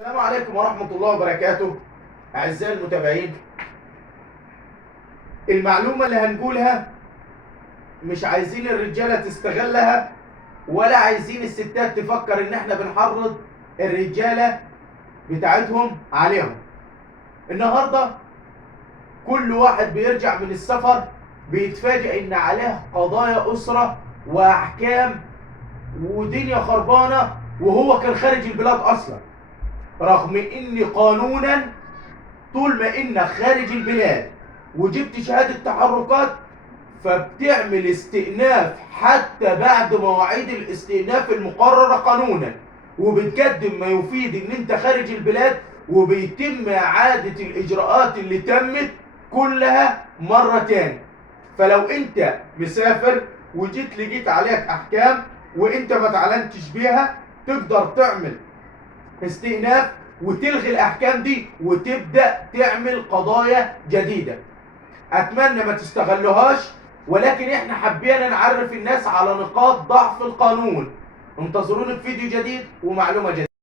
السلام عليكم ورحمة الله وبركاته. أعزائي المتابعين، المعلومة اللي هنقولها مش عايزين الرجالة تستغلها، ولا عايزين الستات تفكر إن إحنا بنحرض الرجالة بتاعتهم عليهم. النهاردة كل واحد بيرجع من السفر بيتفاجئ إن عليه قضايا أسرة وأحكام ودنيا خربانة، وهو كان خارج البلاد أصلا، رغم إن قانونا طول ما انك خارج البلاد وجبت شهادة تحركات فبتعمل استئناف حتى بعد مواعيد الاستئناف المقررة قانونا، وبتقدم ما يفيد ان انت خارج البلاد، وبيتم اعادة الاجراءات اللي تمت كلها مرة تاني. فلو انت مسافر وجيت لقيت عليك احكام وانت ما تعلنتش بيها، تقدر تعمل استئناف وتلغي الاحكام دي وتبدا تعمل قضايا جديده. اتمنى ما تستغلوهاش، ولكن احنا حبينا نعرف الناس على نقاط ضعف القانون. انتظرونا في فيديو جديد ومعلومه جديده.